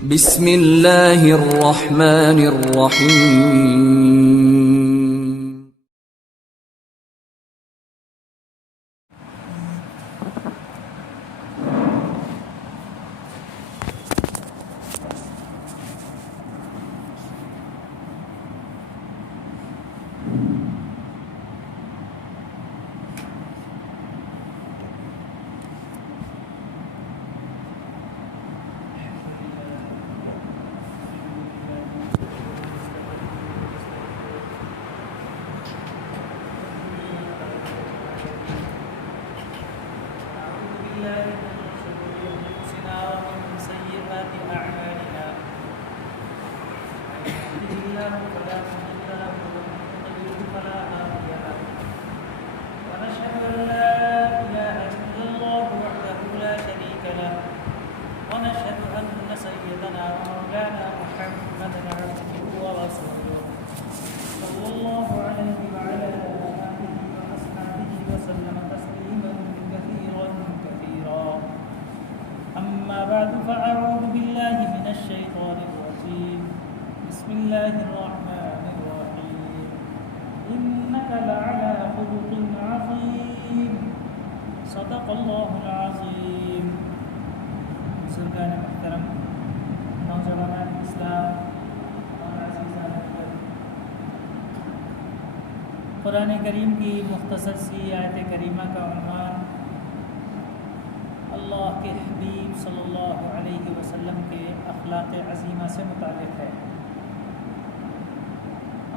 بسم اللہ الرحمن الرحیم. صدق اللہ العظیم. بزرگان محترم، نوجوانان اسلام اور عزیزان اکبر، قرآن کریم کی مختصر سی آیت کریمہ کا عنوان اللہ کے حبیب صلی اللہ علیہ وسلم کے اخلاق عظیمہ سے متعلق ہے.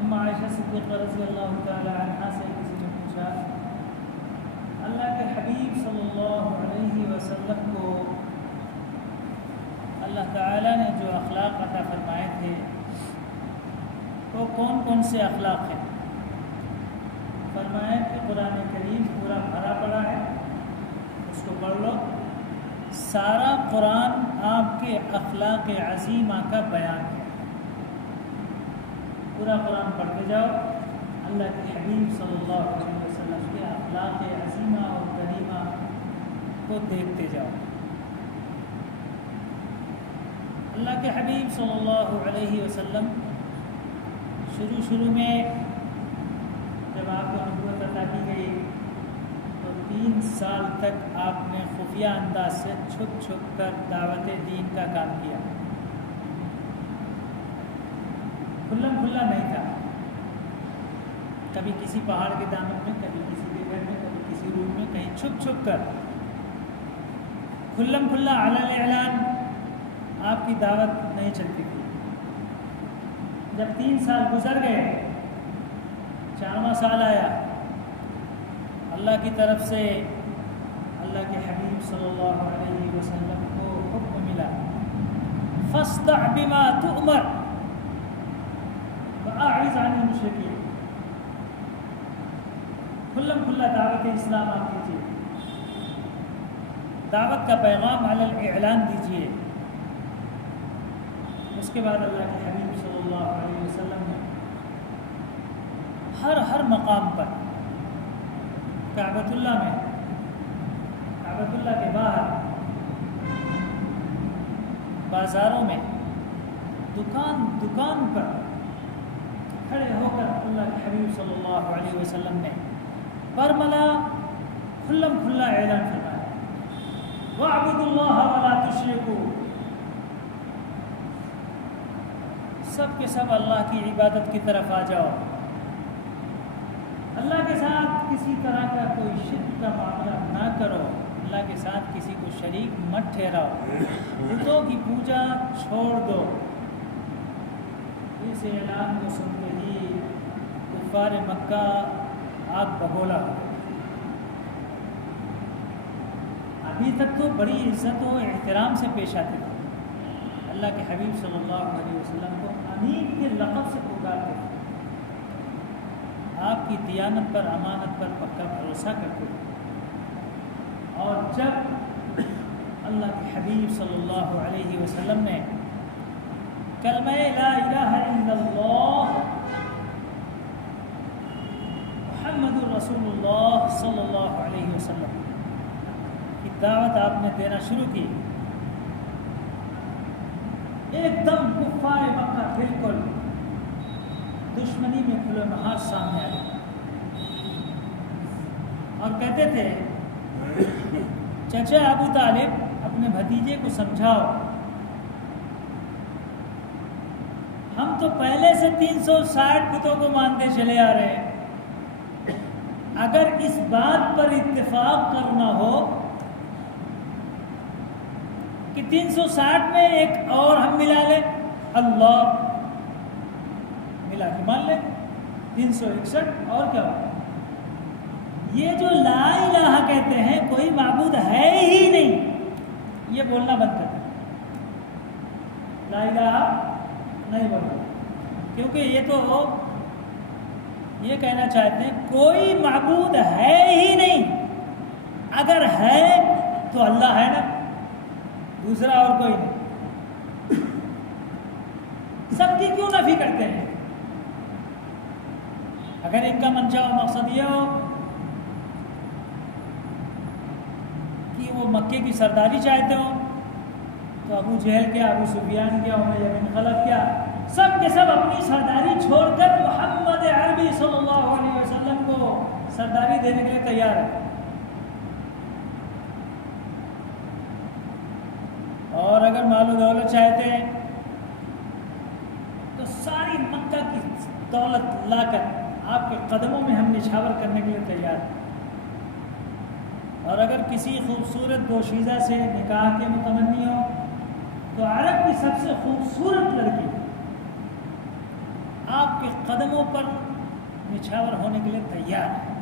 اما عائشہ صدیقہ رضی اللہ تعالی عنہا سے کسی نے پوچھا، اللہ کے حبیب صلی اللہ علیہ وسلم کو اللہ تعالیٰ نے جو اخلاق عطا فرمائے تھے وہ کون کون سے اخلاق ہیں؟ فرمایا کہ قرآن کریم پورا بھرا پڑا ہے، اس کو پڑھ لو. سارا قرآن آپ کے اخلاق عظیمہ کا بیان ہے. پورا قرآن پڑھتے جاؤ، اللہ کے حبیب صلی اللہ علیہ وسلم کے اخلاق عظیمہ اور کریمہ کو دیکھتے جاؤ. اللہ کے حبیب صلی اللہ علیہ وسلم شروع میں جب آپ کو نبوت عطا کی گئی تو 3 سال تک آپ نے خفیہ انداز سے چھپ کر دعوت دین کا کام کیا. کھلم کھلا نہیں تھا، کبھی کسی پہاڑ کے دامن میں، کبھی کسی کے گھر میں، کبھی کسی روم میں، کہیں چھپ کر کھلم کھلا علی الاعلان آپ کی دعوت نہیں چلتی تھی. جب 3 سال گزر گئے، 4واں سال آیا، اللہ کی طرف سے اللہ کے حبیب صلی اللہ علیہ وسلم کو حکم ملا، فاصدع بما تؤمر واعرض عن المشرکین. کھلم کھلا دعوت اسلام آپ دیجیے، دعوت کا پیغام علی الاعلان دیجیے. اس کے بعد اللہ کے حبیب صلی اللہ علیہ وسلم نے ہر مقام پر، کعبۃ اللہ میں، کعبۃ اللہ کے باہر، بازاروں میں، دکان پر کھڑے ہو کر اللہ کے حبیب صلی اللہ علیہ وسلم نے برملا کھلم کھلا اعلان فرمایا، وَاعْبُدُوا اللَّهَ وَلَا تُشْرِكُوا. سب کے سب اللہ کی عبادت کی طرف آ جاؤ. اللہ کے ساتھ کسی طرح کا کوئی شرک کا معاملہ نہ کرو، اللہ کے ساتھ کسی کو شریک مت ٹھہراؤ، بتوں کی پوجا چھوڑ دو. اس اعلان کو سنتے ہی کفار مکہ آگ بگولا ہو. ابھی تک تو بڑی عزت و احترام سے پیش آتے تھے، اللہ کے حبیب صلی اللہ علیہ وسلم کو امین کے لقب سے پکارتے تھے، آپ کی دیانت پر، امانت پر پکا بھروسہ کرتے تھے. اور جب اللہ کے حبیب صلی اللہ علیہ وسلم نے کلمہ لا الہ الا اللہ محمد رسول اللہ صلی اللہ علیہ وسلم کی دعوت آپ نے دینا شروع کی، ایک دم کفار مکہ بالکل دشمنی میں کھلے محاذ سامنے آئے اور کہتے تھے چچا ابو طالب اپنے بھتیجے کو سمجھاؤ، ہم تو پہلے سے 360 بتوں کو مانتے چلے آ رہے ہیں، اگر اس بات پر اتفاق کرنا ہو کہ 360 میں ایک اور ہم ملا لیں، اللہ ملا کے مان لیں 361 اور کیا ہو، یہ جو لا الہ کہتے ہیں کوئی معبود ہے ہی نہیں، یہ بولنا بند کر دیں، لا الہ نہیں بولنا، کیونکہ یہ تو یہ کہنا چاہتے ہیں کوئی معبود ہے ہی نہیں، اگر ہے تو اللہ ہے نا، دوسرا اور کوئی نہیں، سب کی کیوں نفی کرتے ہیں؟ اگر ان کا منشا و مقصد یہ ہو کہ وہ مکے کی سرداری چاہتے ہو تو ابو جہل کیا، ابو سفیان کیا، امیہ بن خلف کیا، سب کے سب اپنی سرداری چھوڑ کر محمد عربی صلی اللہ علیہ وسلم کو سرداری دینے کے لیے تیار ہے، اور اگر مال و دولت چاہتے ہیں تو ساری مکہ کی دولت لا کر آپ کے قدموں میں ہم نچھاور کرنے کے لیے تیار ہیں، اور اگر کسی خوبصورت دوشیزہ سے نکاح کے متمنی ہو تو عرب کی سب سے خوبصورت لڑکی آپ کے قدموں پر نچھاور ہونے کے لیے تیار ہے۔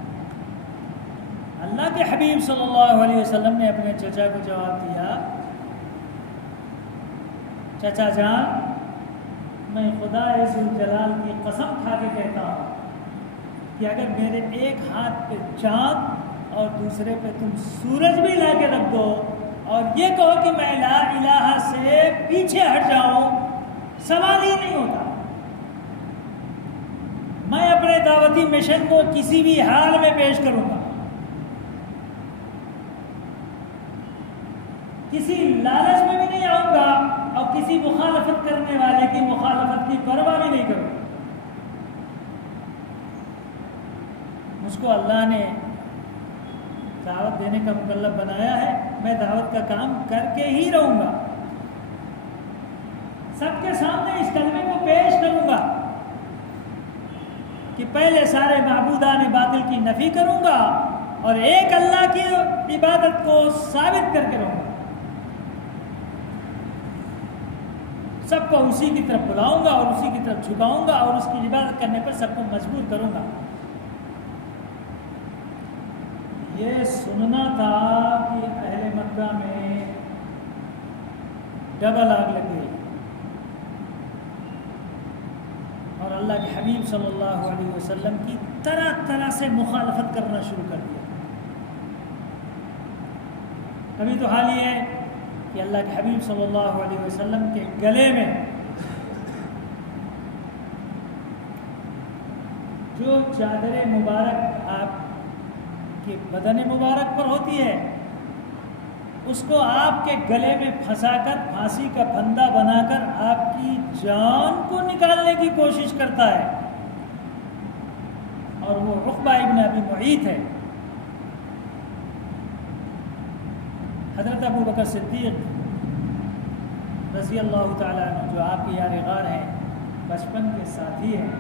اللہ کے حبیب صلی اللہ علیہ وسلم نے اپنے چچا کو جواب دیا، چچا جان میں خدا ذوالجلال کی قسم کھا کے کہتا ہوں کہ اگر میرے ایک ہاتھ پہ چاند اور دوسرے پہ تم سورج بھی لا کے رکھ دو اور یہ کہو کہ میں لا الہ سے پیچھے ہٹ جاؤں، سوال ہی نہیں ہوتا، میں اپنے دعوتی مشن کو کسی بھی حال میں پیش کروں گا، کسی لالچ میں بھی نہیں آؤں گا اور کسی مخالفت کرنے والے کی مخالفت کی پرواہ بھی نہیں کروں گا۔ مجھ کو اللہ نے دعوت دینے کا مکلف بنایا ہے، میں دعوت کا کام کر کے ہی رہوں گا، سب کے سامنے اس کلمے کو پیش کروں گا کہ پہلے سارے معبودان باطل کی نفی کروں گا اور ایک اللہ کی عبادت کو ثابت کر کے رہوں گا، سب کو اسی کی طرف بلاؤں گا اور اسی کی طرف جھکاؤں گا اور اس کی عبادت کرنے پر سب کو مجبور کروں گا۔ یہ سننا تھا کہ اہل مکہ میں ڈبل آگ لگ گئی اور اللہ کے حبیب صلی اللہ علیہ وسلم کی طرح طرح سے مخالفت کرنا شروع کر دیا۔ کبھی تو حال یہ ہے کہ اللہ کے حبیب صلی اللہ علیہ وسلم کے گلے میں جو چادر مبارک آپ کے بدن مبارک پر ہوتی ہے اس کو آپ کے گلے میں پھنسا کر پھانسی کا پھندا بنا کر آپ کی جان کو نکالنے کی کوشش کرتا ہے، اور وہ عقبہ ابن ابی معیط ہے۔ حضرت ابو بکر صدیق رضی اللہ تعالیٰ عنہ جو آپ کے یار غار ہیں، بچپن کے ساتھی ہیں،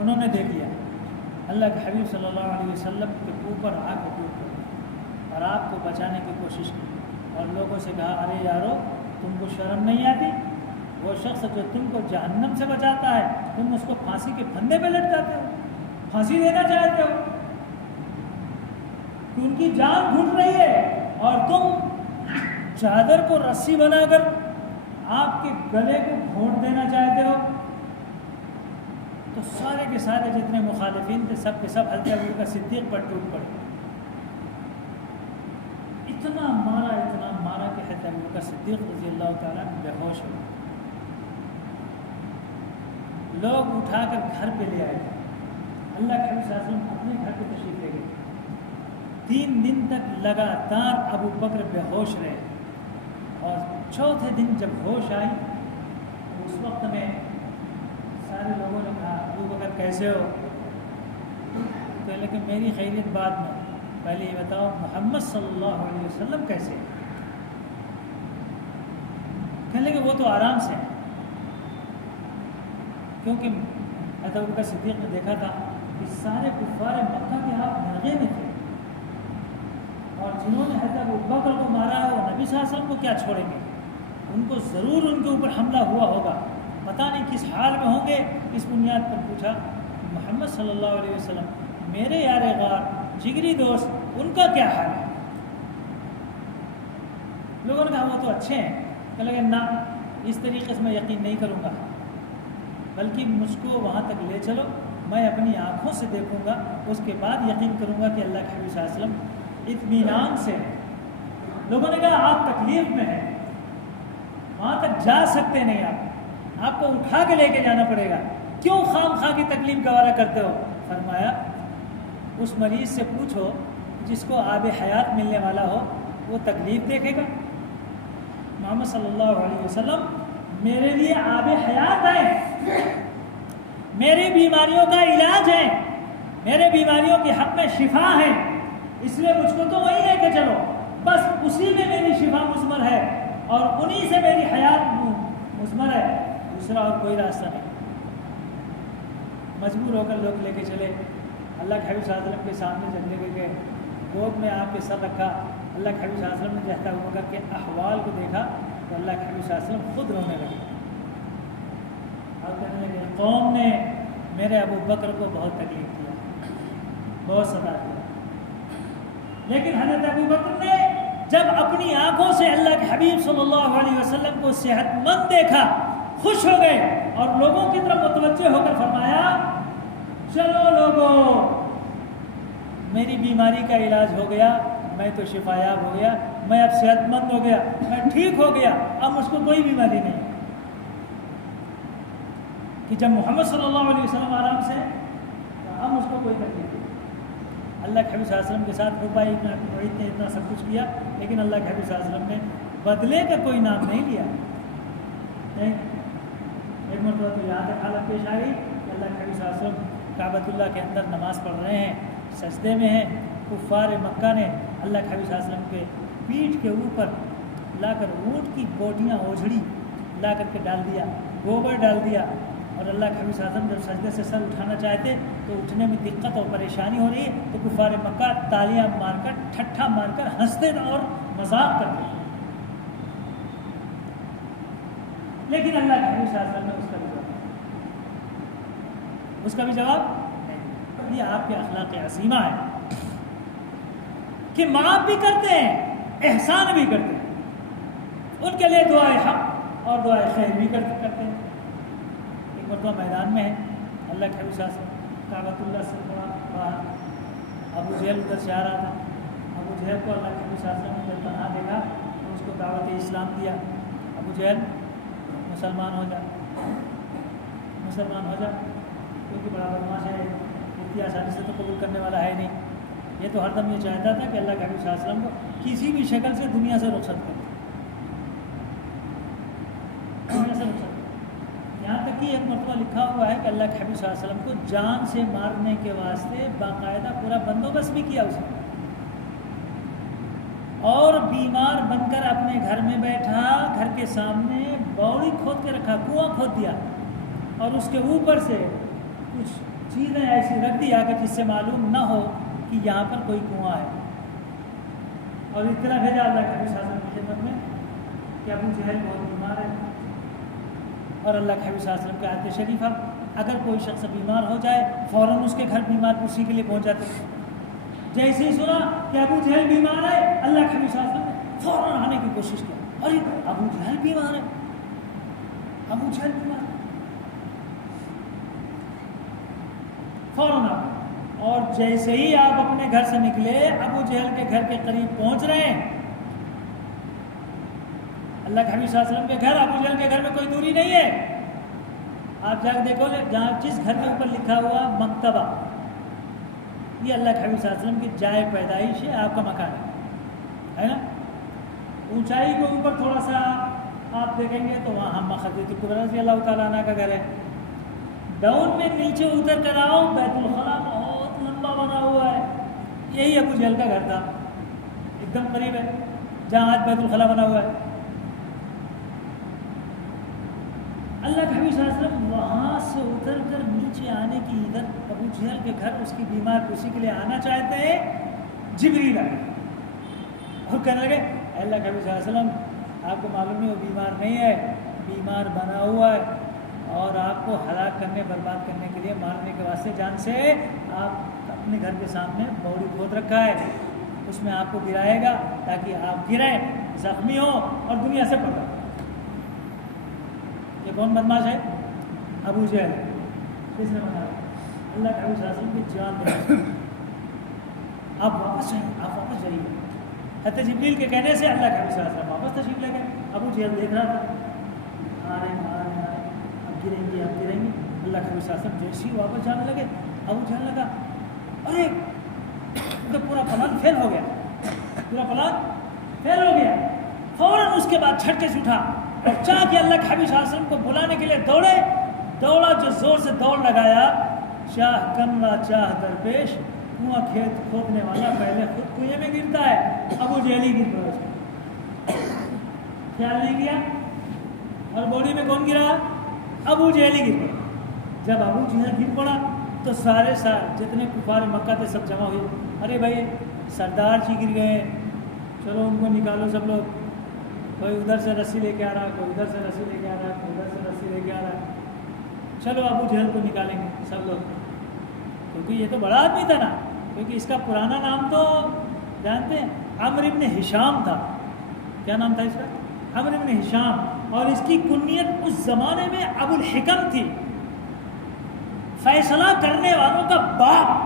انہوں نے دیکھ لیا اللہ کے حبیب صلی اللہ علیہ وسلم کے اوپر آگ ٹوٹ پڑی اور آپ کو بچانے کی کوشش کی اور لوگوں سے کہا، ارے یارو تم کو شرم نہیں آتی؟ وہ شخص جو تم کو جہنم سے بچاتا ہے تم اس کو پھانسی کے پھندے پہ لٹکاتے ہو، پھانسی دینا چاہتے ہو کہ ان کی جان گھٹ رہی ہے اور تم چادر کو رسی بنا کر آپ کے گلے کو گھونٹ دینا چاہتے ہو۔ تو سارے کے سارے جتنے مخالفین تھے سب کے سب حضرت ابو بکر صدیق پر ٹوٹ پڑے، اتنا مارا کہ حضرت ابو بکر صدیق رضی اللہ تعالیٰ بے ہوش ہو، لوگ اٹھا کر گھر پہ لے آئے، اللہ کے حبیب صلی اللہ علیہ وسلم اپنے گھر پہ تشریف لے گئے، 3 دن تک لگاتار ابو بکر بے ہوش رہے اور چوتھے دن جب ہوش آئی اس وقت میں سارے لوگوں نے کہا ابو بکر کیسے ہو؟ تو لیکن میری خیریت بعد میں، پہلے یہ بتاؤ محمد صلی اللہ علیہ وسلم کیسے ہیں؟ کہنے لگے وہ تو آرام سے ہیں، کیونکہ حضرت ابوبکر صدیق نے دیکھا تھا کہ سارے کفار مکہ کے ہاتھ مرغے میں تھے، اور جنہوں نے حضرت ابوبکر کو مارا ہے وہ نبی صلی اللہ علیہ وسلم کو کیا چھوڑیں گے؟ ان کو ضرور ان کے اوپر حملہ ہوا ہوگا، پتہ نہیں کس حال میں ہوں گے۔ اس بنیاد پر پوچھا کہ محمد صلی اللہ علیہ وسلم میرے یار غار جگری دوست ان کا کیا حال ہے؟ لوگوں نے کہا وہ تو اچھے ہیں۔ کہ لگے نہ، اس طریقے سے میں یقین نہیں کروں گا، بلکہ مجھ کو وہاں تک لے چلو، میں اپنی آنکھوں سے دیکھوں گا، اس کے بعد یقین کروں گا کہ اللہ کے حبیب صلی اللہ علیہ وسلم اطمینان سے ہیں۔ لوگوں نے کہا آپ تکلیف میں ہیں، وہاں تک جا سکتے نہیں، آپ کو اٹھا کے لے کے جانا پڑے گا، کیوں خام خواہ کی تکلیف گوارا کرتے ہو؟ فرمایا اس مریض سے پوچھو جس کو آب حیات ملنے والا ہو وہ تکلیف دیکھے گا؟ محمد صلی اللہ علیہ وسلم میرے لیے آب حیات ہیں، میری بیماریوں کا علاج ہے، میرے بیماریوں کے حق میں شفا ہے، اس لیے مجھ کو تو وہی لے کے چلو، بس اسی میں میری شفا مضمر ہے اور انہی سے میری حیات مضمر ہے، دوسرا اور کوئی راستہ نہیں۔ مجبور ہو کر لوگ لے کے چلے، اللہ کے حبیب صلی اللہ علیہ وسلم کے سامنے جب لے کے گئے، گود میں آپ کے سر رکھا، اللہ کے حبیب صلی اللہ علیہ وسلم نے جہتا ہوا کر کے احوال کو دیکھا تو اللہ کے حبیب صلی اللہ علیہ وسلم خود رونے لگے اور کہنے لگے قوم نے میرے ابو بکر کو بہت تکلیف دیا، بہت ستا دیا، لیکن حضرت ابو بکر نے جب اپنی آنکھوں سے اللہ کے حبیب صلی اللہ علیہ وسلم کو صحت مند دیکھا خوش ہو گئے اور لوگوں کی طرف متوجہ ہو کر فرمایا چلو لوگوں، میری بیماری کا علاج ہو گیا، میں تو شفا یاب ہو گیا، میں اب صحت مند ہو گیا، میں ٹھیک ہو گیا، اب مجھ کو کوئی بیماری نہیں۔ کہ جب محمد صلی اللہ علیہ وسلم آرام سے تو اب مجھ کو کوئی تکلیف نہیں۔ اللہ کے حبیب صلی اللہ علیہ وسلم کے ساتھ ربائی نے اتنا سب کچھ کیا، لیکن اللہ کے حبیب صلی اللہ علیہ وسلم نے بدلے کا کوئی نام نہیں لیا۔ نہیں، ایک مرتبہ تو یہاں تک حالت پیش آئی کہ اللہ کے حبیب صلی اللہ علیہ وسلم کعبۃ اللہ کے اندر نماز پڑھ رہے ہیں، سجدے میں ہیں، کفار مکہ نے اللہ کے حبیب صلی اللہ علیہ وسلم کے پیٹھ کے اوپر لا کر اونٹ کی بوٹیاں اوجھڑی لا کر کے ڈال دیا، گوبر ڈال دیا، اور اللہ کے حبیب صلی اللہ علیہ وسلم جب سجدے سے سر اٹھانا چاہتے تو اٹھنے میں دقت اور پریشانی ہو رہی ہے، تو کفار مکہ تالیاں مار کر ٹھٹھا مار کر ہنستے اور مذاق کرتے، لیکن اللہ کے حبیب صلی اللہ علیہ وسلم نے اس کا بھی جواب نہیں۔ یہ آپ کے اخلاق عظیمہ ہے کہ معاف بھی کرتے ہیں، احسان بھی کرتے ہیں، ان کے لیے دعائے حق اور دعائے خیر بھی کرتے ہیں۔ ایک مرتبہ میدان میں ہے، اللہ کے حبیب صلی اللہ علیہ وسلم کعبۃ اللہ سے تھوڑا باہر، ابو جہل ادھر سے آ رہا تھا، ابو جہل کو اللہ کے حبیب صلی اللہ علیہ وسلم نے جب تنہا دیکھا تو اس کو دعوت اسلام دیا، ابو جہل مسلمان ہو جا، مسلمان ہو جا، کیونکہ بڑا بدماش ہے، اتنی آسانی سے تو قبول کرنے والا ہے نہیں، یہ تو ہر دم یہ چاہتا تھا کہ اللہ کے حبیب صلی اللہ علیہ وسلم کو کسی بھی شکل سے دنیا سے رخصت کرے، دنیا سے رخصت کرے۔ یہاں تک کہ ایک مرتبہ لکھا ہوا ہے کہ اللہ کے حبیب صلی اللہ علیہ وسلم کو جان سے مارنے کے واسطے باقاعدہ پورا بندوبست بھی کیا اس نے، اور بیمار بن کر اپنے گھر میں بیٹھا، گھر کے سامنے باوڑی کھود کے رکھا، کنواں کھود دیا، اور اس کے اوپر سے کچھ چیزیں ایسی رکھ دیا کہ جس سے معلوم نہ ہو کہ یہاں پر کوئی کنواں ہے، اور اطلاع بھیجا اللہ کے حبیب صلی اللہ علیہ وسلم کی خدمت میں کہ ابو جہل بہت بیمار ہے، اور اللہ کے حبیب صلی اللہ علیہ وسلم کے آیت شریفہ اگر کوئی شخص بیمار ہو جائے فوراً اس کے گھر بیمار پرسی کے لیے پہنچ جاتے ہیں۔ جیسے ہی سنا کہ ابو جہل بیمار ہے، اللہ کے حبیب صلی اللہ علیہ وسلم نے فوراً آنے کی کوشش کی، ارے ابو جہل بیمار ہے، ابو جہل بیمار ہے، فوراً آپ، اور جیسے ہی آپ اپنے گھر سے نکلے ابو جہل کے گھر کے قریب پہنچ رہے ہیں، اللہ کے حبیب صلی اللہ علیہ وسلم کے گھر ابو جہل کے گھر میں کوئی دوری نہیں ہے، آپ جا کے دیکھو جہاں جس گھر کے اوپر لکھا ہوا مکتبہ، یہ اللہ کے حبیب صلی اللہ علیہ وسلم کی جائے پیدائش ہے، آپ کا مکان ہے نا، اونچائی کے اوپر تھوڑا سا آپ دیکھیں گے تو وہاں ہم خدیجہ کبریٰ رضی اللہ تعالیٰ عنہ کا گھر ہے. ڈاؤن میں نیچے اتر کر آؤ بیت الخلاء بہت لمبا بنا ہوا ہے, یہی ابو جہل کا گھر تھا, ایک دم قریب ہے جہاں آج بیت الخلاء بنا ہوا ہے. اللہ کے حبیب صلی اللہ علیہ وسلم وہاں سے اتر کر نیچے آنے کی ادھر ابو جہل کے گھر اس کی بیمار کرسی کے لیے آنا چاہتے ہیں. جبریل آئے اور کہنے لگے اللہ کے حبیب صلی اللہ علیہ وسلم آپ کو معلوم نہیں وہ بیمار نہیں ہے, بیمار بنا ہوا ہے اور آپ کو ہلاک کرنے برباد کرنے کے لیے مارنے کے واسطے جان سے آپ اپنے گھر کے سامنے بوری کھود رکھا ہے, اس میں آپ کو گرائے گا تاکہ آپ گریں زخمی ہو اور دنیا سے پڑ جائیں. یہ کون بدماش ہے؟ ابو جہل. کس نے بنایا؟ اللہ کے حبیب صلی اللہ علیہ وسلم کی جان دے آپ واپس جائیں, آپ واپس جائیے. حضرت جبریل کے کہنے سے اللہ کے حبیب صلی اللہ علیہ وسلم واپس تشریف لے گئے. ابو جہل دیکھ رہا تھا آ رہے ہیں اب گریں گے اب گریں گے. اللہ کے حبیب صلی اللہ علیہ وسلم جیسے ہی واپس جانے لگے ابو جہل لگا ارے تو پورا پلان فیل ہو گیا, پورا پلان فیل ہو گیا. فوراً اس کے بعد جھٹکے سے اٹھا اور چاہ کے اللہ کے حبیب صلی اللہ علیہ وسلم کو بلانے کے لیے دوڑا جو زور سے دوڑ لگایا. چاہ کمرہ چاہ درپیش, کنواں کھیت کھودنے والا پہلے خود کنویں میں گرتا ہے. ابو جہل ہی گر پڑا, اس کا خیال نہیں کیا اور بوڑی میں کون گرا؟ ابو جہل ہی گر پڑا. جب ابو جہل گر پڑا تو سارے جتنے کفار مکہ تھے سب جمع ہوئے. ارے بھائی سردار جی گر گئے, چلو ان کو نکالو سب لوگ. کوئی ادھر سے رسی لے کے آ رہا, کوئی ادھر سے رسی لے کے آ رہا, کوئی ادھر سے رسی لے کے آ رہا. چلو ابو جہل کو نکالیں گے سب لوگ, کیونکہ یہ تو بڑا آدمی تھا نا. کیونکہ اس کا پرانا نام تو جانتے ہیں عمرو ابن ہشام تھا. کیا نام تھا اس کا؟ عمرو ابن ہشام. اور اس کی کنیت اس زمانے میں ابو الحکم تھی, فیصلہ کرنے والوں کا باپ.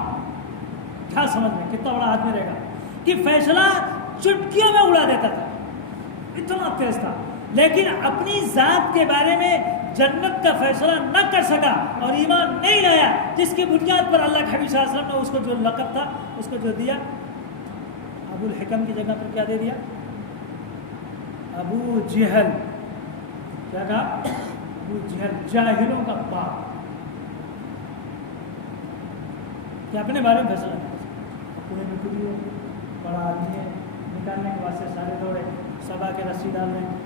کیا سمجھ میں کتنا بڑا آدمی رہے گا کہ فیصلہ چٹکیوں میں اڑا دیتا تھا, اتنا تیز تھا. لیکن اپنی ذات کے بارے میں جنت کا فیصلہ نہ کر سکا اور ایمان نہیں لایا, جس کی بنیاد پر اللہ کے حبیب صلی اللہ علیہ وسلم نے اس کو جو لقب تھا اس کو جو دیا, ابو الحکم کی جگہ پر کیا دے دیا؟ ابو جہل. کیا کہا؟ ابو جہل, جاہلوں کا باپ. کہ اپنے بارے میں فیصلہ کر سکتا, پورے میں کچھ ہو بڑا آدمی ہے, نکالنے کے واسطے سارے دوڑے, سبا کے رسی ڈال رہے ہیں.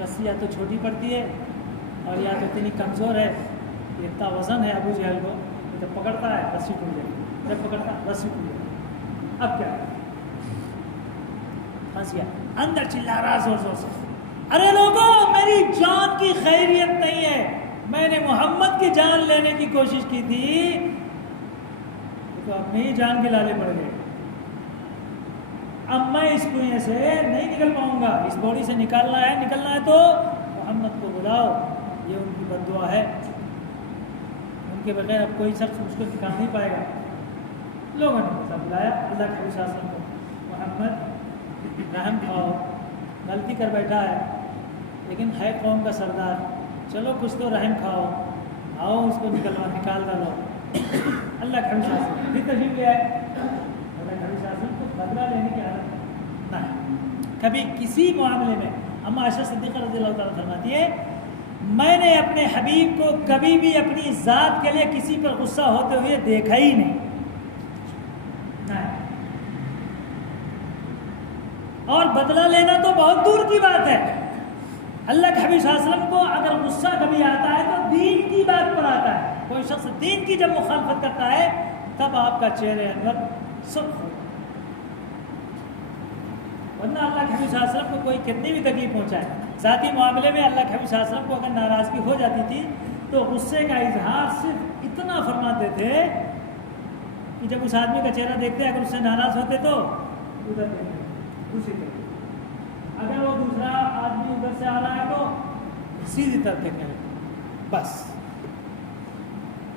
رسی یا تو چھوٹی پڑتی ہے اور یا تو اتنی کمزور ہے, اتنا وزن ہے ابو جہل کو, جب پکڑتا ہے رسی ٹوٹ جائے گی, جب پکڑتا ہے رسی ٹوٹ جائے گی. اب کیا پھنس گیا, اندر چلا رہا زور زور سے, ارے لوگوں میری جان کی خیریت نہیں ہے, میں نے محمد کی جان لینے کی کوشش کی تھی تو اب میری جان کے لالے پڑ گئے. اب میں اس کنویں سے نہیں نکل پاؤں گا, اس باڈی سے نکلنا ہے تو محمد کو بلاؤ, یہ ان کی بد دعا ہے, ان کے بغیر اب کوئی شخص اس کو نکال نہیں پائے گا. لوگوں نے سب بلایا اللہ کے حبیب کو, محمد رحم کھاؤ, غلطی کر بیٹھا ہے لیکن ہے قوم کا سردار, چلو کچھ تو رحم کھاؤ, آؤ اس کو نکال ڈالو. اللہ کے حبیب بھی تشریف لے آئے. کو بدلہ لینے کی عادت نہ ہے کبھی کسی معاملے میں. اما عائشہ صدیقہ رضی اللہ تعالیٰ فرماتی ہے میں نے اپنے حبیب کو کبھی بھی اپنی ذات کے لیے کسی پر غصہ ہوتے ہوئے دیکھا ہی نہیں. اور بدلہ لینا تو بہت دور کی بات ہے. اللہ کے حبیب صلی اللہ علیہ وسلم کو اگر غصہ کبھی آتا ہے تو دین کی بات پر آتا ہے. کوئی شخص دین کی جب مخالفت کرتا ہے تب آپ کا چہرے انور سب ہو, ورنہ اللہ کے حبیب صلی اللہ علیہ وسلم کو کوئی کتنی بھی تکلیف پہنچائے. ذاتی معاملے میں اللہ کے حبیب صلی اللہ علیہ وسلم کو اگر ناراضگی ہو جاتی تھی تو غصے کا اظہار صرف اتنا فرماتے تھے کہ جب اس آدمی کا چہرہ دیکھتے اگر اس سے ناراض ہوتے تو ادھر دیکھتے دوسری طرف, اگر وہ دوسرا آدمی ادھر سے آ رہا ہے تو سیدھی طرف دیکھنے لگتے. بس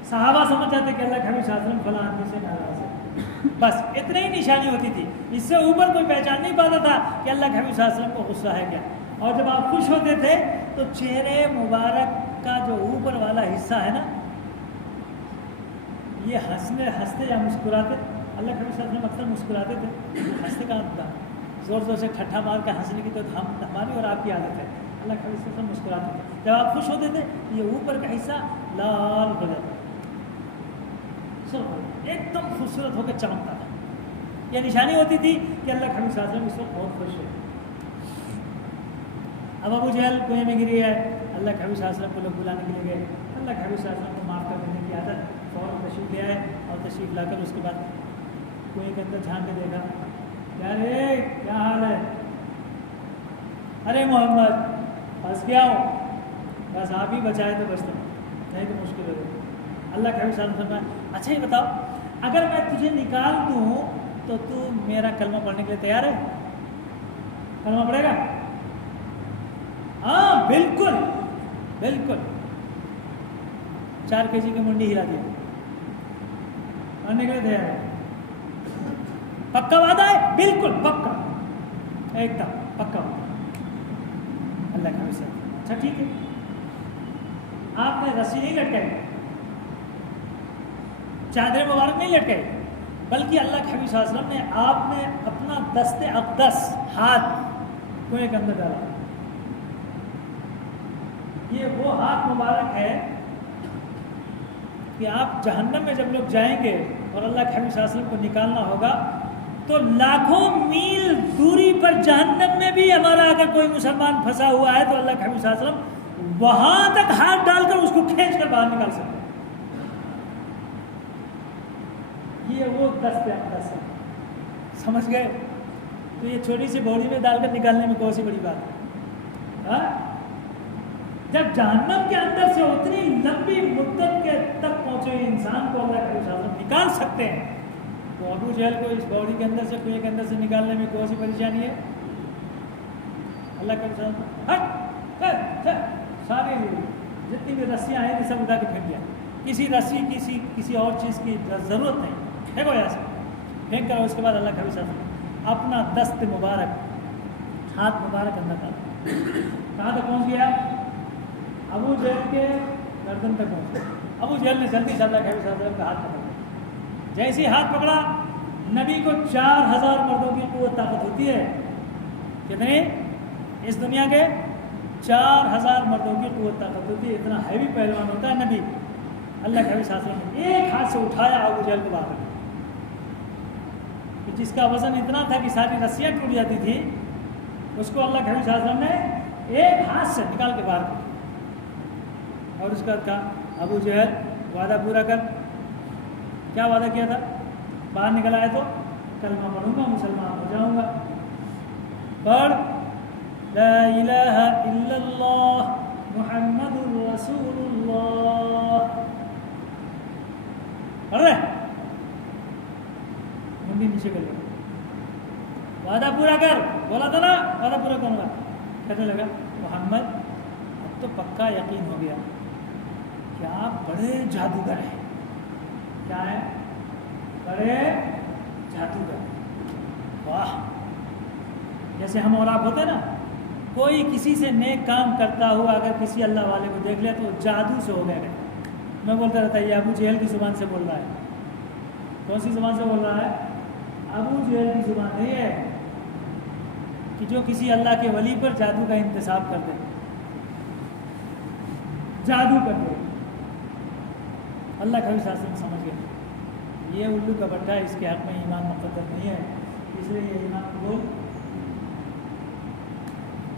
صحابہ سمجھ جاتے کہ اللہ کے حبیب صلی اللہ علیہ وسلم فلاں آدمی سے ناراض ہے, بس اتنا ہی نشانی ہوتی تھی. اس سے اوپر کوئی پہچان نہیں پاتا تھا کہ اللہ کے حبیب صلی اللہ علیہ وسلم کو غصہ ہے کیا. اور جب آپ خوش ہوتے تھے تو چہرے مبارک کا جو اوپر والا حصہ ہے نا, یہ ہنستے یا مسکراتے, اللہ کے حبیب صلی اللہ علیہ وسلم اکثر مسکراتے تھے, ہنستے کہاں تھا, زور زور سے ٹھٹھا مار کے ہنسنے کی تو ہماری اور آپ کی عادت ہے. اللہ کے حبیب صلی اللہ علیہ وسلم مسکراتے تھے. جب آپ خوش ہوتے تھے یہ اوپر کا حصہ لال ہو جاتا ایک دم خوبصورت ہو کے چمکتا تھا. یہ نشانی ہوتی تھی کہ اللہ کے حبیب صلی اللہ علیہ وسلم اس وقت بہت خوش ہے. اب ابو جہل کنویں میں گری ہے, اللہ کے حبیب صلی اللہ علیہ وسلم کو لوگ بلانے کے لیے گئے. اللہ کے حبیب صلی اللہ علیہ وسلم کو معاف کر دینے کی عادت, فوراً تشریف لے آئے اور تشریف لا کر اس کے بعد کنویں کے اندر جھانک کے دیکھا, یار کیا حال ہے؟ ارے محمد پھنس گیا ہوں, بس آپ ہی بچائے تو بچتا ہوں, نہیں تو مشکل ہو جائے. اللہ کے حبیب صلی اللہ علیہ وسلم نے اچھا یہ بتاؤ, اگر میں تجھے نکال دوں تو تو میرا کلمہ پڑھنے کے لیے تیار ہے؟ کلمہ پڑھے گا؟ ہاں بالکل بالکل. 4 kg کی منڈی ہلا دیا, پڑھنے کے لیے تیار ہے؟ پکا وعدہ ہے؟ بالکل پکا, ایک دم پکا وعدہ. اللہ کا حبیب. اچھا ٹھیک ہے. آپ نے رسی نہیں لٹکائی, چادر مبارک نہیں لٹکائی, بلکہ اللہ کے حبیب صلی اللہ علیہ وسلم نے آپ نے اپنا دست اقدس ہاتھ کنویں کے اندر ڈالا. یہ وہ ہاتھ مبارک ہے کہ آپ جہنم میں جب لوگ جائیں گے اور اللہ کے حبیب صلی اللہ علیہ وسلم کو نکالنا ہوگا تو لاکھوں میل دوری پر جہنم میں بھی ہمارا اگر کوئی مسلمان پھنسا ہوا ہے تو اللہ کے حبیب صلی اللہ علیہ وسلم وہاں تک ہاتھ ڈال کر اس کو کھینچ کر باہر نکال سکتے ہیں. یہ وہ دست اقدس ہے, سمجھ گئے؟ تو یہ چھوٹی سی بوڑی میں ڈال کر نکالنے میں کون سی بڑی بات ہے؟ جب جہنم کے اندر سے اتنی لمبی مدت کے تک پہنچے ہوئے انسان کو اللہ کے حبیب نکال سکتے ہیں تو ابو جہل کو اس باڈی کے اندر سے کنویں کے اندر سے نکالنے میں کون سی پریشانی ہے؟ اللہ کے حبیب ساری جتنی بھی رسیاں ہیں سب اٹھا کے پھینک دیا. کسی رسی کسی اور چیز کی ضرورت نہیں, پھینکو یہاں سے, پھینک کر اس کے بعد اللہ کے حبیب اپنا دست مبارک ہاتھ مبارک اندر ڈالا. کہاں تک پہنچ گیا؟ ابو جہل کے گردن تک پہنچ گیا. ابو جہل نے جلدی سے اللہ کے حبیب صلی اللہ علیہ وسلم کا ہاتھ پکڑا. جیسے ہاتھ پکڑا, نبی کو 4000 مردوں کی قوت طاقت ہوتی ہے. کتنے؟ اس دنیا کے 4000 مردوں کی قوت طاقت ہوتی ہے. اتنا ہیوی پہلوان ہوتا ہے نبی. اللہ کے حبیب صلی اللہ علیہ وسلم نے ایک ہاتھ سے اٹھایا ابو جہل کو باہر, جس کا وزن اتنا تھا کہ ساری رسیاں ٹوٹ جاتی تھی, اس کو اللہ کے حبیب صلی اللہ علیہ وسلم نے ایک ہاتھ سے نکال کے باہر کیا. اور اس کا کہا, ابو جہل وعدہ پورا کر. کیا وعدہ کیا تھا؟ باہر نکل آئے تو کلمہ پڑھوں گا, مسلمان ہو جاؤں گا. پڑھ لا الہ الا اللہ محمد رسول اللہ. پڑھ رہے منڈی نیچے کر لے, وعدہ پورا کر. بولا تھا نا وعدہ پورا کروں گا. کہنے لگا محمد اب تو پکا یقین ہو گیا کہ آپ بڑے جادوگر ہیں. کیا ہے؟ بڑے جادوگر. واہ, جیسے ہم اور آپ ہوتے نا, کوئی کسی سے نیک کام کرتا ہوا اگر کسی اللہ والے کو دیکھ لے تو جادو سے ہو گئے. میں بولتا رہتا یہ ابو جہل کی زبان سے بول رہا ہے. کون سی زبان سے بول رہا ہے؟ ابو جہل کی زبان نہیں ہے کہ جو کسی اللہ کے ولی پر جادو کا انتصاب کر دے, جادو کر دے. اللہ کا بھی شاسن سمجھ گئے یہ الو کا بٹا ہے, اس کے حق میں ایمان مقدر نہیں ہے, اس لیے یہ ایمان قبول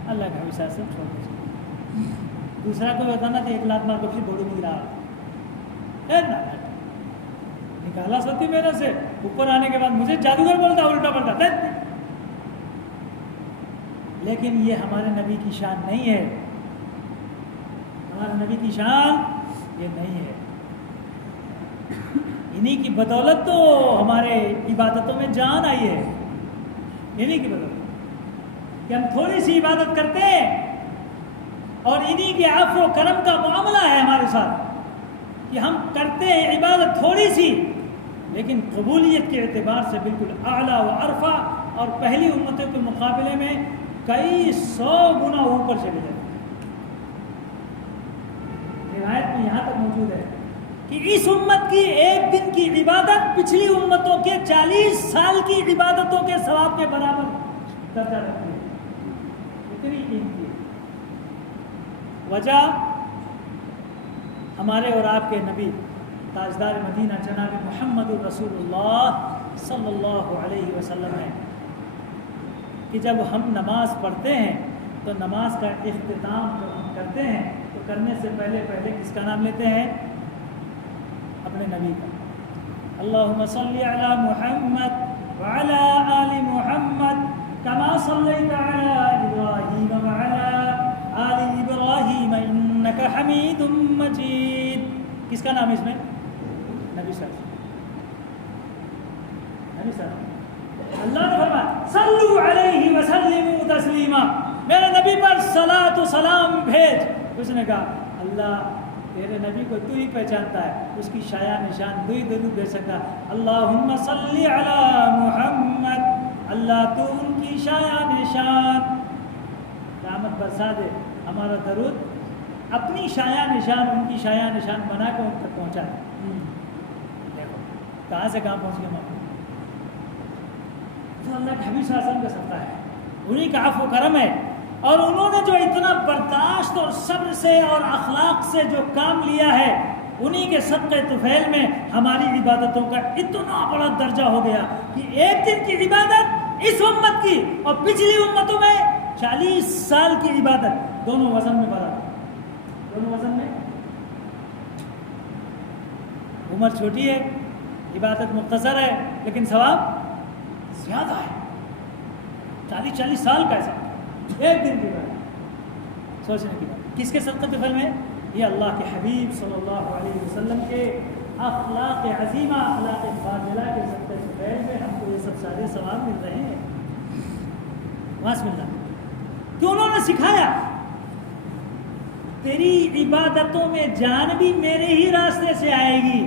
اللہ کا بھی شاسن چھوڑ دیجیے. دوسرا کو بتانا کہ 1 لاکھ مار کو پھر بوڑھو میں گرا نکالا سوتی میرے سے, اوپر آنے کے بعد مجھے جادوگر بولتا, الٹا پلٹا. لیکن یہ ہمارے نبی کی شان نہیں ہے. ہمارے نبی کی شان یہ نہیں ہے. انہی کی بدولت تو ہمارے عبادتوں میں جان آئی ہے. انہی کی بدولت کہ ہم تھوڑی سی عبادت کرتے ہیں اور انہی کے عفو و کرم کا معاملہ ہے ہمارے ساتھ کہ ہم کرتے ہیں عبادت تھوڑی سی, لیکن قبولیت کے اعتبار سے بالکل اعلیٰ و عرفہ اور پہلی امتوں کے مقابلے میں کئی 100 گنا اوپر چلے جاتے ہیں. روایت میں یہاں تک موجود ہے کہ اس امت کی ایک دن کی عبادت پچھلی امتوں کے 40 سال کی عبادتوں کے ثواب کے برابر. درجہ رکھتی ہے، اتنی قیمتی ہے۔ وجہ ہمارے اور آپ کے نبی تاجدار مدینہ جناب محمد الرسول اللہ صلی اللہ علیہ وسلم ہے کہ جب ہم نماز پڑھتے ہیں تو نماز کا اختتام جب ہم کرتے ہیں تو کرنے سے پہلے کس کا نام لیتے ہیں؟ اپنے نبی کا۔ اللہم صلی علی محمد وعلی آل محمد کما صلیت علی ابراہیم وعلی آل ابراہیم انک حمید مجید۔ کس کا نام ہے اس میں؟ نبی صلی اللہ علیہ وسلم۔ اللہ نے فرمایا صلو علیہ وسلموا تسلیما، میرے نبی پر صلاۃ و سلام بھیج۔ اس نے کہا اللہ تیرے نبی کو تو ہی پہچانتا ہے، اس کی شایع نشان تو ہی درود بھیج سکتا۔ اللہم صلی علی محمد، اللہ تو ان کی شایع نشان رحمت برسا دے، ہمارا درود اپنی شایع نشان ان کی شایع نشان بنا کے ان تک پہنچا ہے۔ دیکھو کہاں سے کہاں پہنچ گئے ہم، تو اللہ کے حبیب صلی اللہ علیہ وسلم کا صدقہ ہے، انہی کا عفو و کرم ہے، اور انہوں نے جو اتنا برداشت اور صبر سے اور اخلاق سے جو کام لیا ہے، انہی کے صدقے طفیل میں ہماری عبادتوں کا اتنا بڑا درجہ ہو گیا کہ ایک دن کی عبادت اس امت کی اور پچھلی امتوں میں 40 سال کی عبادت دونوں وزن میں برابر، دونوں وزن میں۔ عمر چھوٹی ہے، عبادت مختصر ہے، لیکن ثواب زیادہ ہے۔ 40 سال کا ایسا ایک دن کی بات، سوچنے کی بات۔ کس کے صدقے طفیل میں؟ یہ اللہ کے حبیب صلی اللہ علیہ وسلم کے اخلاق عظیمہ، اخلاق فاضلہ کے صدقے طفیل میں ہم کو یہ سب سارے ثواب مل رہے ہیں۔ بسم اللہ، کہ انہوں نے سکھایا تیری عبادتوں میں جان بھی میرے ہی راستے سے آئے گی،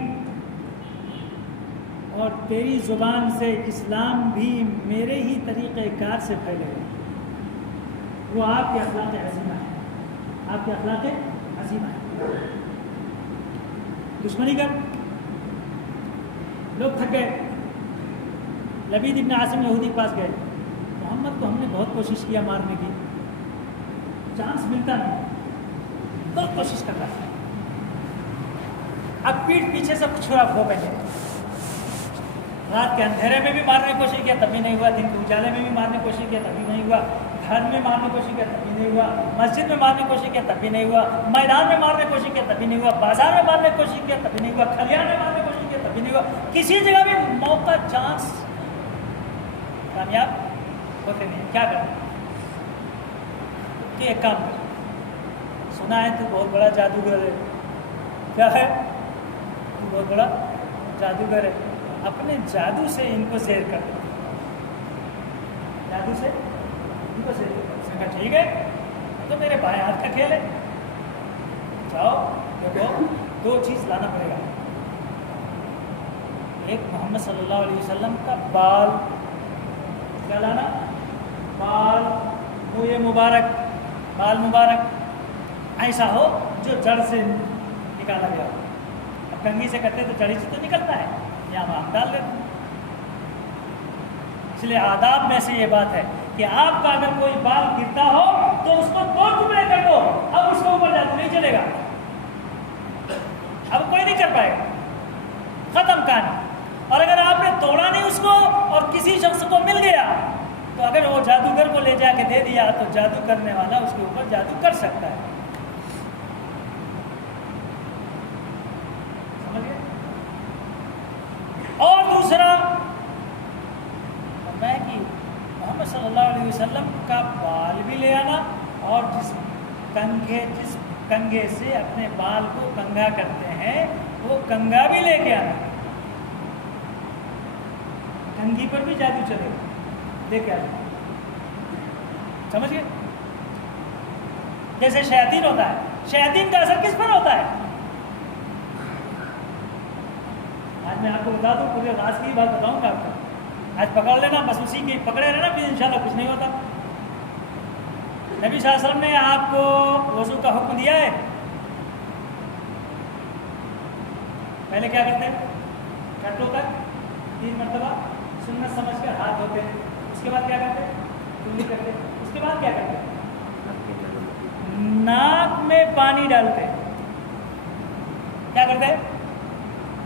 اور تیری زبان سے اسلام بھی میرے ہی طریقہ کار سے پھیلے گا۔ وہ آپ کے اخلاق عظیمہ ہے، آپ کے اخلاق عظیمہ ہے۔ دشمنی کر، لوگ تھک گئے، لبید ابن عاصم یہودی کے پاس گئے، محمد کو ہم نے بہت کوشش کیا مارنے کی، چانس ملتا نہیں، بہت کوشش کر رہا ہے، اب پیٹھ پیچھے سے چھڑا کھو بیٹھے، رات کے اندھیرے میں بھی مارنے کی کوشش کیا تب بھی نہیں ہوا، دن کے اجالے میں بھی مارنے کی کوشش کیا تب بھی نہیں ہوا، گھر میں مارنے کی کوشش کیا تب بھی نہیں ہوا، مسجد میں مارنے کی کوشش کیا تب بھی نہیں ہوا، میدان میں مارنے کی کوشش کیا تب بھی نہیں ہوا، بازار میں مارنے کی کوشش کیا تب بھی نہیں ہوا، کھلیان میں مارنے کی کوشش کیا تب بھی نہیں ہوا، کسی جگہ بھی موقع چانس کامیاب ہوتے نہیں۔ کیا کرنا کہ ایک کام کر، سنا ہے تو بہت بڑا جادوگر ہے، کیا ہے تو بہت بڑا جادوگر ہے، اپنے جادو سے ان کو زیر کر دو، جادو سے ان کو زیر کر دو۔ اس نے کہا ٹھیک ہے، تو میرے بائیں ہاتھ کا کھیل ہے، جاؤ دیکھو 2 چیز لانا پڑے گا، ایک محمد صلی اللہ علیہ وسلم کا بال، کیا لانا؟ بال، منہ مبارک، بال مبارک ایسا ہو جو جڑ سے نکالا گیا ہو۔ اب کنگھی سے کرتے تو جڑی سے تو نکلتا ہے، یہاں ہم ڈال دیتے ہیں۔ اس لیے آداب میں سے یہ بات ہے کہ آپ کا اگر کوئی بال گرتا ہو تو اس کو 2 ٹکڑے کر دو، اب اس کو اوپر جادو نہیں چلے گا، اب کوئی نہیں کر پائے گا، ختم کہانی۔ اور اگر آپ نے توڑا نہیں اس کو اور کسی شخص کو مل گیا تو اگر وہ جادوگر کو لے جا کے دے دیا تو جادو کرنے والا اس کے اوپر جادو کر سکتا ہے، سمجھ گئے؟ اور دوسرا میں کہ محمد صلی اللہ علیہ وسلم کا بال بھی لے آنا، اور جس کنگھے سے اپنے بال کو کنگھا کرتے ہیں وہ کنگھا بھی لے کے آنا، کنگھی پر بھی جادو چلے گا، لے کے آنا، سمجھ گئے؟ جیسے شیاطین ہوتا ہے، شیاطین کا اثر کس پر ہوتا ہے؟ آج میں آپ کو بتا دوں، پورے راز کی بات بتاؤں گا آپ کو، آج پکڑ لینا، بس اسی کی پکڑے رہنا، پھر انشاءاللہ کچھ نہیں ہوتا۔ نبی صلی اللہ علیہ وسلم نے آپ کو وضو کا حکم دیا ہے، پہلے کیا کرتے ہیں؟ ٹٹو کر 3 مرتبہ سنت سمجھ کر ہاتھ دھوتے ہیں، اس کے بعد کیا کرتے ہیں؟ کلی کرتے، اس کے بعد کیا کرتے؟ ناک میں پانی ڈالتے. کیا کرتے؟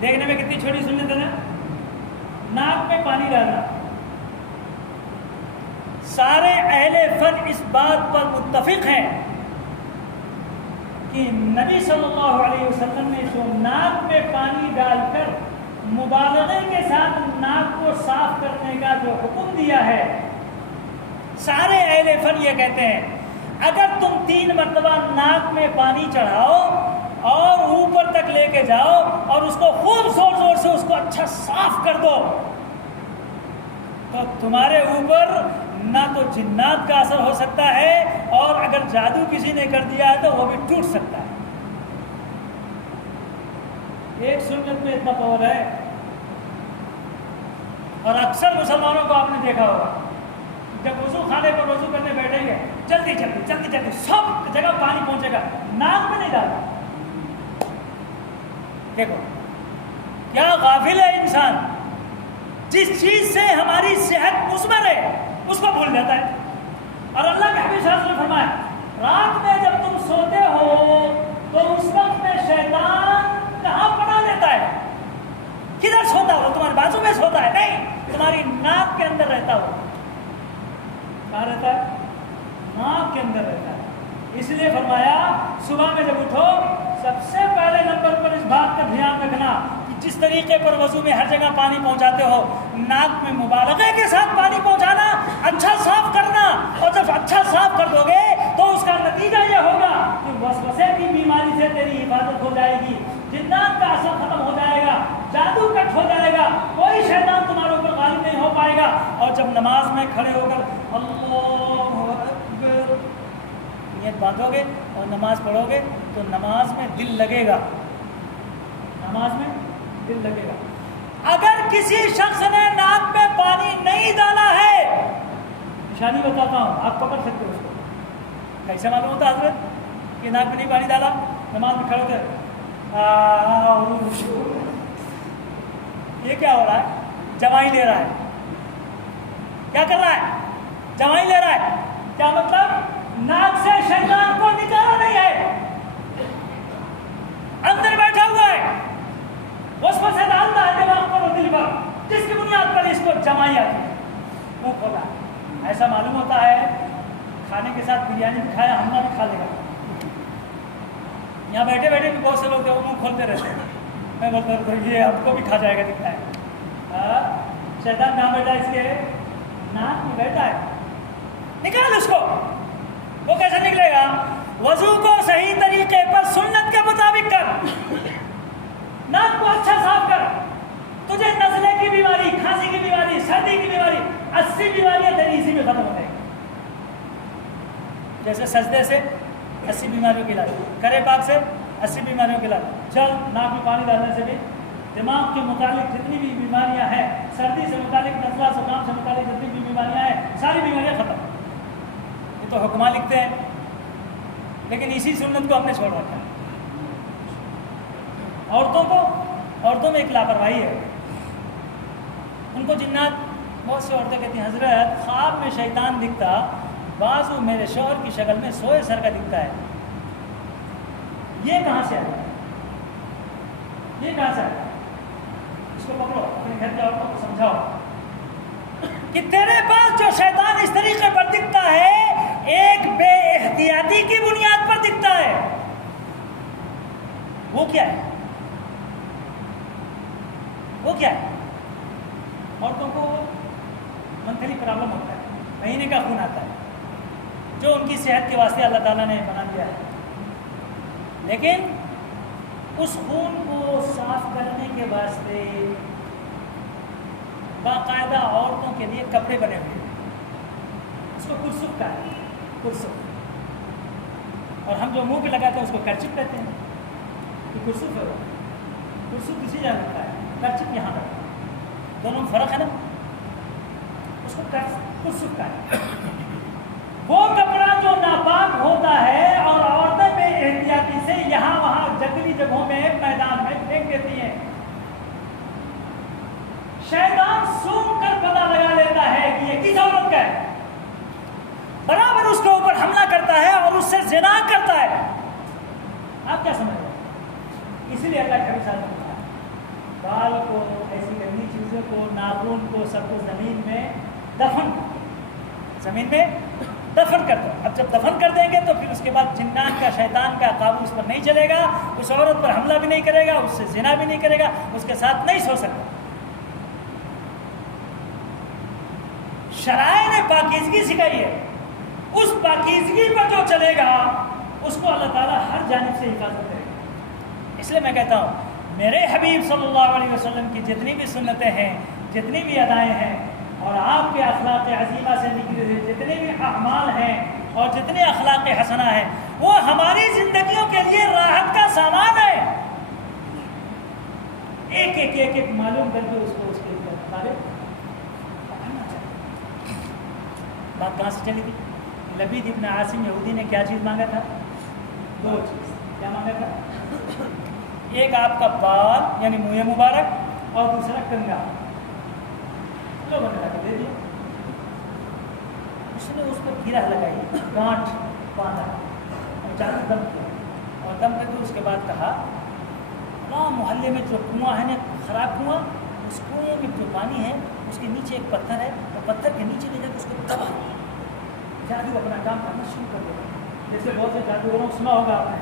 دیکھنے میں کتنی چھوٹی سنت ہے نا، ناک میں پانی ڈالنا. سارے اہل فن اس بات پر متفق ہیں کہ نبی صلی اللہ علیہ وسلم نے جو ناک میں پانی ڈال کر مبالغے کے ساتھ ناک کو صاف کرنے کا جو حکم دیا ہے، سارے اہل فن یہ کہتے ہیں اگر تم 3 مرتبہ ناک میں پانی چڑھاؤ اور اوپر تک لے کے جاؤ اور اس کو خوب زور زور سے اس کو اچھا صاف کر دو تو تمہارے اوپر نہ تو جنات کا اثر ہو سکتا ہے، اور اگر جادو کسی نے کر دیا ہے تو وہ بھی ٹوٹ سکتا ہے. ایک سنت میں اتنا پاور ہے. اور اکثر مسلمانوں کو آپ نے دیکھا ہوگا جب وضو خانے پر وضو کرنے بیٹھیں گے جلدی جلدی جلدی جلدی سب جگہ پانی پہنچے گا، ناک میں نہیں ڈالنا. دیکھو کیا غافل ہے انسان، جس چیز سے ہماری صحت مثمر ہے اس کو بھول جاتا ہے. اور اللہ کے حبیب صلی اللہ علیہ وسلم نے فرمایا رات میں جب تم سوتے ہو تو اس وقت میں شیطان کہاں پناہ لیتا ہے؟ کدھر سوتا ہو؟ تمہارے بازو میں سوتا ہے؟ نہیں، تمہاری ناک کے اندر رہتا ہو. کہاں رہتا ہے؟ ناک کے اندر رہتا ہے. اس لیے فرمایا صبح میں جب اٹھو سب سے پہلے نمبر پر اس بات کا دھیان رکھنا کہ جس طریقے پر وضو میں ہر جگہ پانی پہنچاتے ہو، ناک میں مبالغے کے ساتھ پانی پہنچانا، اچھا صاف کرنا. اور جب اچھا صاف کر دو گے تو اس کا نتیجہ یہ ہوگا کہ وسوسے کی بیماری سے تیری حفاظت ہو جائے گی، جنات کا اثر ختم ہو جائے گا، جادو کٹ ہو جائے گا، کوئی شیطان تمہارے اوپر غالب نہیں ہو پائے گا. اور جب نماز میں کھڑے ہو کر اللہ اکبر نیت باندھو گے اور نماز پڑھو گے تو نماز میں دل لگے گا، نماز میں دل لگے گا. اگر کسی شخص نے ناک میں پانی نہیں ڈالا ہے، نشانی بتاتا ہوں آپ پکڑ سکتے ہو اس کو. کیسے معلوم ہوتا حضرت کہ ناک میں نہیں پانی ڈالا؟ نماز میں کھڑے ہوتے یہ کیا ہو رہا ہے؟ جوائی لے رہا ہے. کیا کر رہا ہے؟ جوائی لے رہا ہے. کیا مطلب؟ ناک سے شیطان کو نکالا نہیں ہے، اندر بیٹھا ہوا ہے، اس میں سے ڈالتا ہے دماغ پر اور دل پر، جس کی بنیاد پر اس کو جمائی آتی ہے. منہ کھولا. ایسا معلوم ہوتا ہے کھانے کے ساتھ بریانی بھی کھایا ہمنا بھی کھا لے گا. یہاں بیٹھے بیٹھے بھی بہت سے لوگ وہ منہ کھولتے رہتے ہیں. میں بولتا ہوں یہ آپ کو بھی کھا جائے گا دکھتا ہے. شیطان کہاں بیٹھا ہے؟ اس کے ناک میں بیٹھا ہے. نکال اس کو. وہ کیسے نکلے گا؟ وضو کو صحیح طریقے پر سنت کے مطابق کر، ناک کو اچھا صاف کر. تجھے نزلے کی بیماری، کھانسی کی بیماری، سردی کی بیماری، 80 بیماریاں تیری اسی میں ختم ہو جائیں گی. جیسے سجدے سے 80 بیماریوں کی علاج، کرے پاک سے 80 بیماریوں کی علاج. جل ناک میں پانی ڈالنے سے بھی دماغ کے متعلق جتنی بھی بیماریاں ہیں، سردی سے متعلق، نزلہ زکام سے متعلق جتنی بھی بیماریاں ہیں، ساری بیماریاں ختم. یہ تو حکماں لکھتے ہیں لیکن اسی سنت کو ہم نے چھوڑ رکھا ہے. عورتوں میں ایک لاپرواہی ہے. ان کو جنات، بہت سی عورتیں کہتی ہیں حضرت خواب میں شیطان دکھتا، بعض وہ میرے شوہر کی شکل میں سوئے سر کا دکھتا ہے. یہ کہاں سے آیا؟ یہ کہاں سے آیا؟ اس کو پکڑو، اپنے گھر کے عورتوں کو سمجھاؤ کہ تیرے پاس جو شیطان اس طریقے پر دکھتا ہے ایک بے احتیاطی کی بنیاد پر دکھتا ہے. وہ کیا ہے؟ وہ کیا ہے؟ عورتوں کو منتھلی پرابلم ہوتا ہے، مہینے کا خون آتا ہے جو ان کی صحت کے واسطے اللہ تعالیٰ نے بنا دیا ہے. لیکن اس خون کو صاف کرنے کے واسطے باقاعدہ عورتوں کے لیے کپڑے بنے ہوئے ہیں. اس کو کرسف کا ہے، کرسف. اور ہم جو منہ پہ لگاتے ہیں اس کو کرچپ کہتے ہیں. یہ کرسف ہے. وہ کرسف کسی جگہ لگتا ہے، کرچپ یہاں لگتا ہے. دونوں میں فرق ہے نا. اس کو کرسف کا ہے. وہ کپڑا جو ناپاک ہوتا ہے اور عورتیں بے احتیاطی سے یہاں وہاں جنگلی جگہوں میں میدان میں پھینک دیتی ہیں. شیطان سونگ کر پتہ لگا لیتا ہے کہ یہ کس عورت کا ہے. زنا کرتا ہے، آپ کیا سمجھ رہے ہیں؟ اسی لیے اللہ کے ساتھ بال کو، ایسی گندی چیزوں کو، ناخن کو، سب کو زمین میں دفن کر دو۔ اب جب دفن کر دیں گے تو پھر اس کے بعد جنات کا، شیطان کا قابو اس پر نہیں چلے گا، اس عورت پر حملہ بھی نہیں کرے گا، اس سے زنا بھی نہیں کرے گا، اس کے ساتھ نہیں سو سکتا۔ شرائع نے پاکیزگی سکھائی ہے، اس پاکیزگی پر جو چلے گا اس کو اللہ تعالیٰ ہر جانب سے حفاظت کرے گا۔ اس لیے میں کہتا ہوں میرے حبیب صلی اللہ علیہ وسلم کی جتنی بھی سنتیں ہیں، جتنی بھی ادائیں ہیں، اور آپ کے اخلاق عظیمہ سے نکلے ہوئے جتنے بھی اعمال ہیں اور جتنے اخلاق حسنہ ہیں، وہ ہماری زندگیوں کے لیے راحت کا سامان ہے۔ ایک معلوم کر کے اس کو اس کے مطابق پکڑنا چاہیے۔ بات کہاں سے چلی تھی؟ لبید ابن عاصم یہودی نے کیا چیز مانگا تھا؟ 2 چیز۔ کیا مانگا تھا؟ ایک آپ کا بال یعنی منہ مبارک، اور دوسرا کنگا۔ لوگوں نے لا کے دے دیا۔ اس نے اس پر گرہ لگائی، گانٹھ باندھا اور جا کے دم کیا، اور دم کر کے اس کے بعد کہا محلے میں جو کنواں ہے نا، خراب کنواں، اس کنویں میں جو پانی ہے اس کے نیچے ایک پتھر ہے، اور پتھر کے نیچے لے جا کے اس کو دبا۔ جادو اپنا کام کرنا شروع کر دے گا۔ جیسے بہت سے جادوگروں کو سنا ہوگا آپ نے،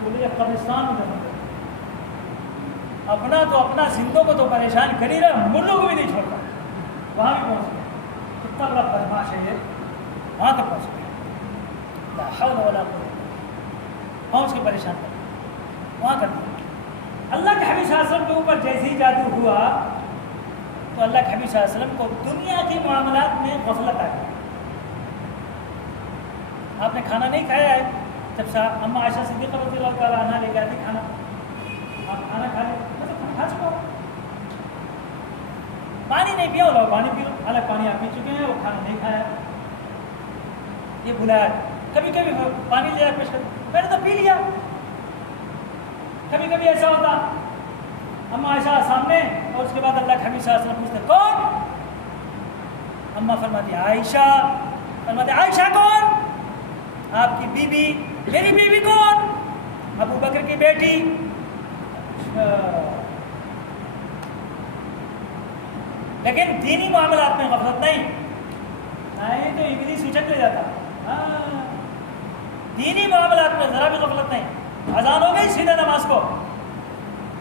بولے قبرستان میں دفن کر اپنا زندوں کو تو پریشان کر ہی رہا، ملوں کو بھی نہیں چھوڑتا۔ وہاں بھی پہنچ گیا، کتنا بڑا بدماش ہے یہ، وہاں تک پہنچ گیا، لا حول ولا قوت، پہنچ کے پریشان کر وہاں کر دیا۔ اللہ کے حبیب صلی اللہ علیہ وسلم کے اوپر جیسے ہی جادو ہوا تو اللہ کے حبیب صلی اللہ علیہ وسلم کو دنیا کے معاملات میں غفلت آ گئی۔ آپ نے کھانا نہیں کھایا ہے، جب اما عائشہ صدیقہ رضی اللہ تعالیٰ عنہ لے کے آتی کھانا، آپ کھانا کھا لیں، مطلب کھا چکا ہو، پانی نہیں پیا ہوگا، پانی پی لو، الگ پانی آپ پی چکے ہیں، وہ کھانا نہیں کھایا، یہ بلایا۔ کبھی کبھی پانی لے پیش کر، میں نے تو پی لیا۔ کبھی کبھی ایسا ہوتا اما عائشہ سامنے، اور اس کے بعد اللہ کے حبیب صلی اللہ علیہ وسلم پوچھتے کون؟ اما فرماتی عائشہ، فرماتے عائشہ کون؟ آپ کی بیوی۔ میری بیوی کون؟ ابو بکر کی بیٹی۔ لیکن دینی معاملات میں غفلت نہیں، تو ابلیس اچک لے جاتا۔ دینی معاملات میں ذرا بھی غفلت نہیں۔ اذان ہو گئی، سیدھا نماز کو،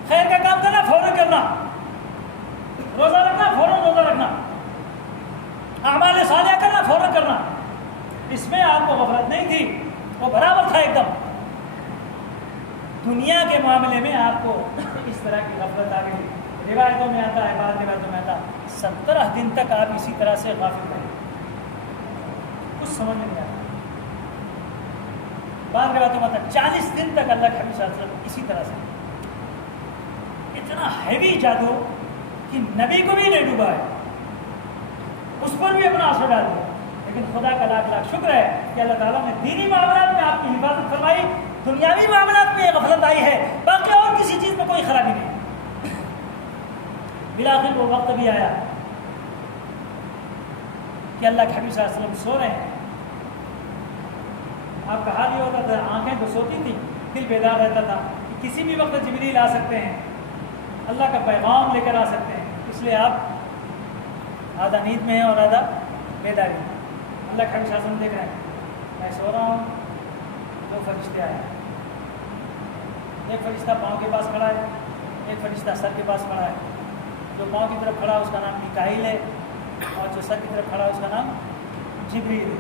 خیر کا کام کرنا فوراً کرنا، روزہ رکھنا فوراً روزہ رکھنا، اعمال صالحہ کرنا فوراً کرنا۔ اس میں آپ کو غفلت نہیں تھی، وہ برابر تھا ایک دم۔ دنیا کے معاملے میں آپ کو اس طرح کی غفلت آ گئی۔ روایتوں میں آتا ہے، بعض روایتوں میں آتا 17 دن تک آپ اسی طرح سے غافل رہے، کچھ سمجھ نہیں آتا۔ بعض روایتوں میں آتا 40 دن تک اللہ کے حبیب صلی اللہ علیہ وسلم اسی طرح سے۔ اتنا ہیوی جادو کہ نبی کو بھی نہیں ڈوبا ہے، اس پر بھی اپنا اثر ڈال دیا۔ لیکن خدا کا لاکھ لاکھ شکر ہے کہ اللہ تعالیٰ نے دینی معاملات میں آپ کی حفاظت فرمائی، دنیاوی معاملات میں غفلت آئی ہے، باقی اور کسی چیز میں کوئی خرابی نہیں۔ بالآخر وہ وقت بھی آیا کہ اللہ کے حبیب صلی اللہ علیہ وسلم سو رہے ہیں، آپ کا حال یہ ہوتا تھا، آنکھیں تو سوتی تھیں، دل بیدار رہتا تھا کہ کسی بھی وقت جبریل آ سکتے ہیں، اللہ کا پیغام لے کر آ سکتے ہیں، اس لیے آپ آدھا نیند میں ہیں اور آدھا بیداری میں۔ اللہ کے حبیب صلی اللہ علیہ وسلم دیکھ رہے ہیں، میں سو رہا ہوں، 2 فرشتے آئے، ایک فرشتہ پاؤں کے پاس کھڑا ہے، ایک فرشتہ سر کے پاس کھڑا ہے۔ جو پاؤں کی طرف کھڑا ہے اس کا نام میکائیل ہے، اور جو سر کی طرف کھڑا ہے اس کا نام جبریل ہے۔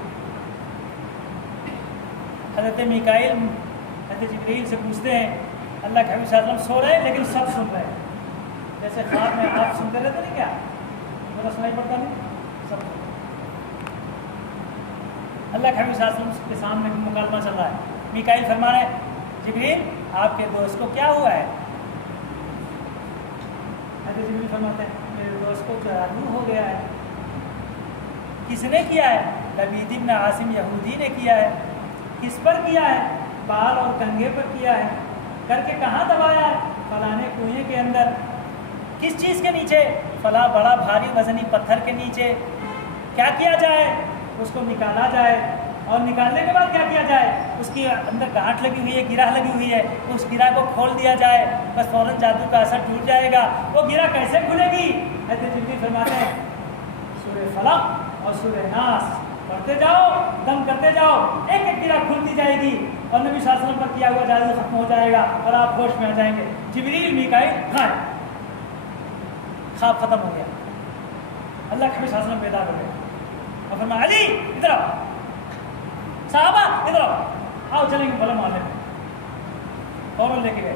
حضرت میکائیل حضرت جبریل سے پوچھتے ہیں، اللہ کے حبیب صلی اللہ علیہ وسلم سو رہے ہیں لیکن سب سن رہے ہیں، جیسے خواب میں آپ سنتے رہتے نہیں کیا، میرا سنائی پڑتا نہیں، سب سنتے۔ اللہ کے حبیب صلی اللہ علیہ وسلم کے سامنے مکالمہ چل رہا ہے، میکائیل فرما رہے ہیں جبریل آپ کے دوست کو کیا ہوا ہے؟ حضرت جبریل فرماتے ہیں میرے دوست کو جادو ہو گیا ہے۔ کس نے کیا ہے؟ لبید ابن عاصم یہودی نے کیا ہے۔ کس پر کیا ہے؟ بال اور کنگھے پر کیا ہے۔ کر کے کہاں دبایا ہے؟ فلانے کنویں کے اندر۔ کس چیز کے نیچے؟ فلاں بڑا بھاری وزنی پتھر کے نیچے۔ کیا کیا جائے؟ اس کو نکالا جائے، اور نکالنے کے بعد کیا کیا جائے؟ اس کے اندر گانٹھ لگی ہوئی ہے، گرہ لگی ہوئی ہے، اس گرہ کو کھول دیا جائے، بس فوراً جادو کا اثر ٹوٹ جائے گا۔ وہ گرہ کیسے کھلے گی؟ حضرت جبریل فرماتے ہیں سورہ فلق اور سورہ ناس پڑھتے جاؤ، دم کرتے جاؤ، ایک ایک گرہ کھلتی جائے گی اور نبی صلی اللہ علیہ وسلم پر کیا ہوا جادو ختم ہو جائے گا اور آپ ہوش میں آ جائیں گے۔ جبریل میکائیل غائب، خواب ختم ہو گیا۔ اللہ کے نبی صلی اللہ علیہ وسلم بیدار ہو گئے اور فرمایا علی ادھر آؤ، صحابہ ادھر آؤ، آؤ چلیں گے بھلا محلے میں۔ فوراً لے کے گئے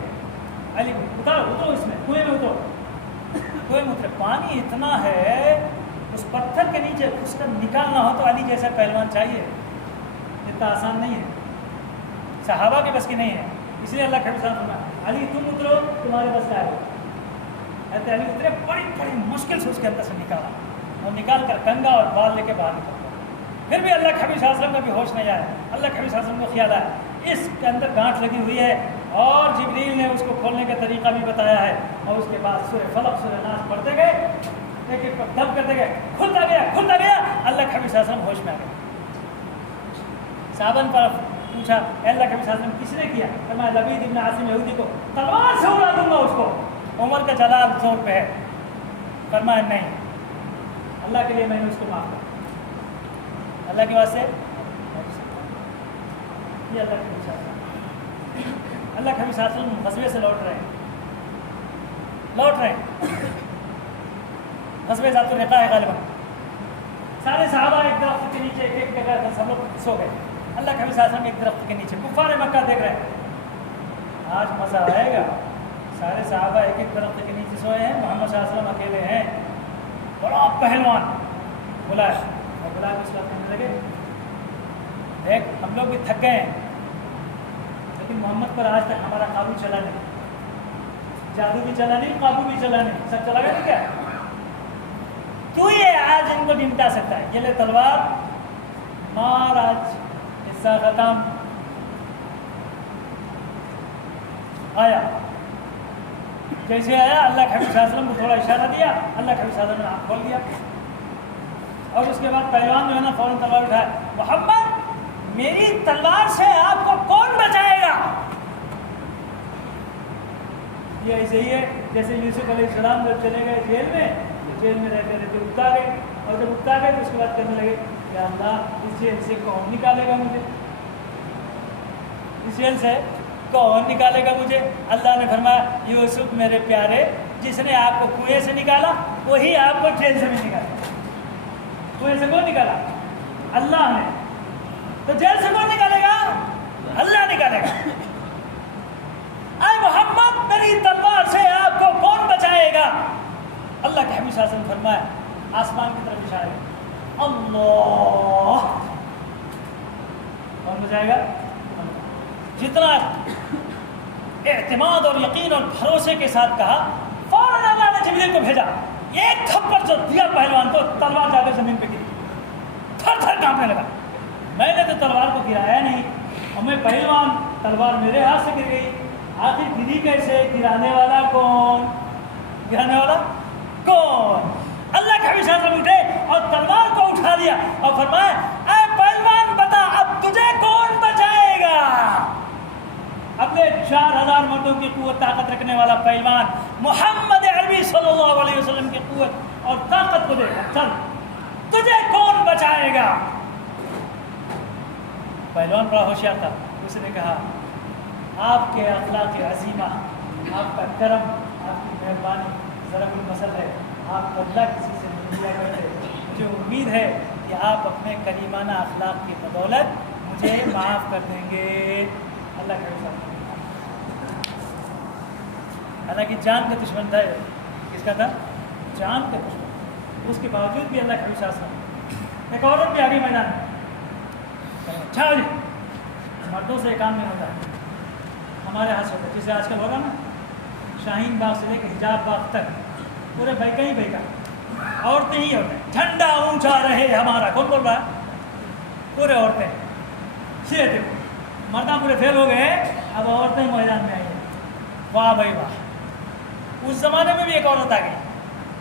علی کو، اترو اس میں، کنویں میں اترو۔ کنویں میں اترے، پانی اتنا ہے اس پتھر کے نیچے اس کا نکالنا ہو تو علی جیسا پہلوان چاہیے، اتنا آسان نہیں ہے، صحابہ کے بس کی نہیں ہے۔ اس لیے اللہ کے نبی صلی اللہ علیہ وسلم فرمایا علی تم اترو، تمہارے بس کا ہے۔ حضرت علی اترے، بڑی بڑی مشکل سے اس کے اندر سے نکالا اور نکال کر کنگا اور بال لے کے باہر نکل گیا۔ پھر بھی اللہ کے نبی صلی اللہ علیہ وسلم کا بھی ہوش نہیں آیا۔ اللہ کے نبی صلی اللہ علیہ وسلم کو خیال آیا اس کے اندر گانٹھ لگی ہوئی ہے اور جبریل نے اس کو کھولنے کا طریقہ بھی بتایا ہے، اور اس کے بعد سورہ فلق سورہ ناس پڑھتے گئے، ایک ایک دم کرتے گئے، کھلتا گیا کھلتا گیا، اللہ کے نبی صلی اللہ علیہ وسلم ہوش میں آ گئے۔ صحابہ پر پوچھا اے اللہ کے نبی صلی اللہ علیہ وسلم کس نے کیا؟ فرمایا لبید ابن عاصم یہودی کو، تلوار سے اڑا دوں گا اس کو، عمر کا جلال زور پہ ہے۔ فرمایا نہیں، اللہ کے لیے میں نے اس کو معاف کر، اللہ کے واسطے یہ اللہ کے نبی صلی اللہ علیہ وسلم، اللہ کے نبی صلی اللہ علیہ وسلم غزوے سے لوٹ رہے ہیں غزوہ ذات الرقاع ہے غالباً۔ سارے صحابہ ایک درخت کے نیچے ایک جگہ سب لوگ سو گئے، اللہ کے نبی صلی اللہ علیہ وسلم ایک درخت کے نیچے، کفار مکہ دیکھ رہے ہیں، آج مزہ آئے گا۔ سارے صحابہ ایک ایک درخت کے نیچے سوئے ہیں، محمد صلی اللہ علیہ وسلم اکیلے ہیں، بڑا پہلوان بلایا اور بلا کے اس وقت کہنے لگے دیکھ ہم لوگ بھی تھک گئے ہیں لیکن محمد پر آج تک ہمارا قابو چلا نہیں، جادو بھی چلا نہیں، قابو بھی چلا نہیں، سب چلا گیا کیا؟ تو یہ آج ان کو نمٹا سکتا ہے، یہ لے تلوار مار، آج حصہ ختم۔ آیا جیسے آیا اللہ کے حبیب صلی اللہ علیہ وسلم کو تھوڑا اشارہ دیا، اللہ کے حبیب صلی اللہ علیہ وسلم نے آنکھ کھول دیا، اور اس کے بعد پہلوان جو ہے نا فوراً تلوار اٹھایا، محمد میری تلوار سے آپ کو کون بچائے گا؟ یہ ایسے ہی ہے جیسے یوسف علیہ السلام جب چلے گئے جیل میں، تو جیل میں رہتے رہتے اگتا گئے، اور جب اگتا گئے تو اس کے بعد کہنے لگے یا اللہ اس جیل سے کون نکالے گا مجھے، اس جیل سے کون نکالے گا مجھے؟ اللہ نے فرمایا یوسف میرے پیارے، جس نے آپ کو کنویں سے نکالا وہی آپ کو جیل سے بھی نکالا۔ کنویں سے کون نکالا؟ اللہ نے۔ تو جیل سے کون نکالے گا؟ اللہ نکالے گا۔ اے محمد میری تلوار سے آپ کو کون بچائے گا؟ اللہ کے حبیب صلی اللہ علیہ وسلم فرمایا، آسمان کی طرف اشارہ، اللہ، کون بچائے گا؟ جتنا اعتماد اور یقین اور بھروسے کے ساتھ کہا، فوراً اللہ نے جبریل کو بھیجا، ایک تھپڑ جو دیا پہلوان کو، تلوار جا کر زمین پہ گری، تھر تھر کانپنے لگا۔ میں نے تو تلوار کو گرایا نہیں، اور میں پہلوان، تلوار میرے ہاتھ سے گر گئی، آخر گری کیسے؟ گرانے والا کون؟ گرانے والا کون؟ اللہ کے حبیب صلی اللہ علیہ وسلم اٹھے اور تلوار کو اٹھا لیا اور فرمایا اے پہلوان بتا اب تجھے کون بچائے گا؟ اپنے 4000 مردوں کی قوت طاقت رکھنے والا پہلوان محمد عربی صلی اللہ علیہ وسلم کی قوت اور طاقت کو دیکھا، چل تجھے کون بچائے گا؟ پہلوان بڑا ہوشیار تھا، اس نے کہا آپ کے اخلاق عظیمہ، آپ کا کرم، آپ کی مہربانی ضرب المثل ہے، آپ بدلہ کسی سے نہیں لیا کرتے، مجھے امید ہے کہ آپ اپنے کریمانہ اخلاق کی بدولت مجھے معاف کر دیں گے۔ اللہ کا حفاظت، حالانکہ جان کا دشمن تھا، کس کا تھا؟ جان کا دشمن، اس کے باوجود بھی اللہ کا حفاظت۔ ایک عورت بھی آگے میدان میں، اچھا جی مردوں سے کام نہیں ہوتا ہے، ہمارے ہاتھ سے ہوتا ہے، جسے آج کل ہوگا نا شاہین باغ سے لے کے حجاب باغ تک پورے بیکا ہی بیکا، عورتیں ہی عورتیں، جھنڈا اونچا رہے ہمارا، کون بول رہا ہے؟ پورے عورتیں، یہ دیکھو مردہ پورے فیل ہو گئے، اب عورتیں میدان میں آئی ہیں، واہ بھائی واہ۔ اس زمانے میں بھی ایک عورت آ گئی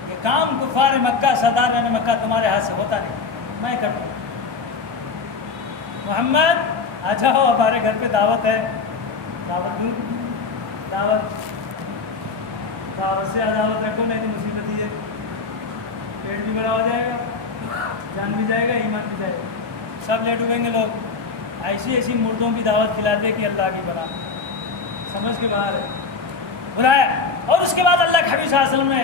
کہ کام کفار مکہ، سردار مکہ تمہارے ہاتھ سے ہوتا نہیں، میں کرتا ہوں۔ محمد آ جاؤ ہمارے گھر پہ دعوت ہے. دعوت دوں؟ دعوت سے دعوت رکھو نہیں تو مصیبت ہی ہے. پیٹ بھی بڑا ہو جائے گا, جان بھی جائے گا, ایمان بھی جائے گا, سب لیٹ ہوئیں گے لوگ. ایسی مردوں کی دعوت کھلاتے کہ اللہ کی بنا سمجھ کے باہر ہے بلایا. اور اس کے بعد اللہ کے حبیب صلی اللہ علیہ وسلم نے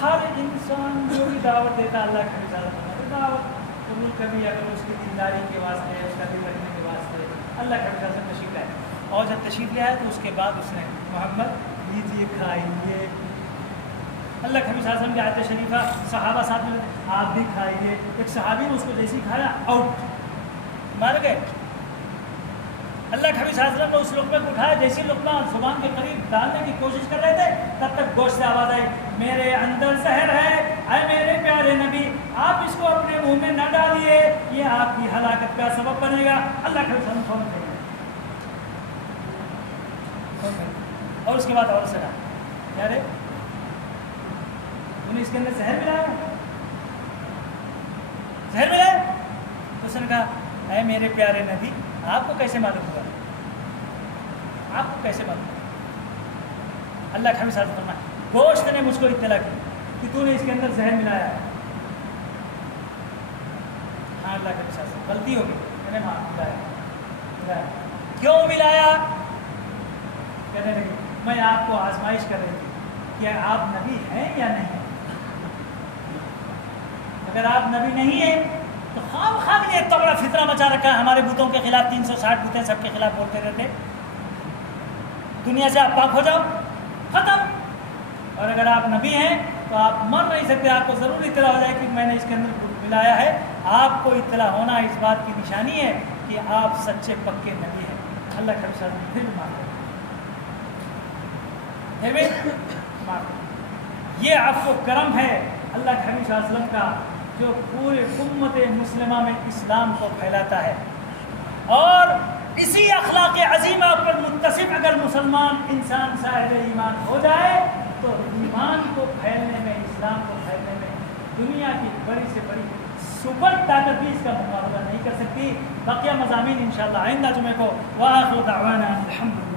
ہر انسان جو بھی دعوت دیتا اللہ کے حبیب صلی اللہ علیہ وسلم دعوت قبول کبھی اگر اس کی دینداری کے واسطے اس کا دل رکھنے کے واسطے اللہ کے حبیب صلی اللہ علیہ وسلم تشریف لائے. اور جب تشریف لے آئے تو اس کے بعد اس نے محمد لیجیے کھائیے. اللہ کے حبیب صلی اللہ علیہ وسلم کی آیت شریفہ صحابہ ساتھ میں آپ بھی کھائیے. ایک صحابی نے اس کو جیسے ہی کھایا آؤٹ مار گئے. اللہ کے حبیب صلی اللہ علیہ وسلم نے اس لقمے کو اٹھایا, جیسی لقمہ زبان کے قریب ڈالنے کی کوشش کر رہے تھے تب تک گوشت سے آواز آئی میرے اندر زہر ہے, اے میرے پیارے نبی آپ اس کو اپنے منہ میں نہ ڈالیے, یہ آپ کی ہلاکت کا سبب بنے گا. اللہ کے حبیب صلی اللہ علیہ وسلم اور اس کے بعد اور سنا کیا رے انہیں اس کے اندر زہر ملایا, زہر ملایا. تو اس نے کہا اے میرے پیارے نبی آپ کو کیسے معلوم ہوا, آپ کو کیسے معلوم ہوا؟ اللہ کے حبیب صلی اللہ علیہ وسلم گوشت نے مجھ کو اطلاع کی کہ تو نے اس کے اندر زہر ملایا ہے. ہاں اللہ کے حبیب صلی اللہ علیہ وسلم غلطی ہوگی, میں نے ملایا. کیوں ملایا؟ کہنے لگے میں آپ کو آزمائش کر رہی تھی کہ آپ نبی ہیں یا نہیں. اگر آپ نبی نہیں ہیں تو خام نے ایک تو بڑا فتنہ مچا رکھا ہے ہمارے بتوں کے خلاف. 360 بتیں سب کے خلاف بولتے رہتے, دنیا سے آپ پاک ہو جاؤ ختم. اور اگر آپ نبی ہیں تو آپ مر نہیں سکتے, آپ کو ضرور اطلاع ہو جائے کہ میں نے اس کے اندر ملایا ہے. آپ کو اطلاع ہونا اس بات کی نشانی ہے کہ آپ سچے پکے نبی ہیں. اللہ کے حبیب پھر بھی مان یہ عفو و کرم ہے اللہ کے حبیب صلی اللہ علیہ وسلم کا جو پورے امت مسلمہ میں اسلام کو پھیلاتا ہے. اور اسی اخلاق عظیمہ پر متصف اگر مسلمان انسان صاحب ایمان ہو جائے تو ایمان کو پھیلنے میں, اسلام کو پھیلنے میں دنیا کی بڑی سے بڑی سپر طاقت بھی اس کا مقابلہ نہیں کر سکتی. بقیہ مضامین انشاءاللہ آئندہ جمعے کو. وآخر دعوانا الحمد للہ.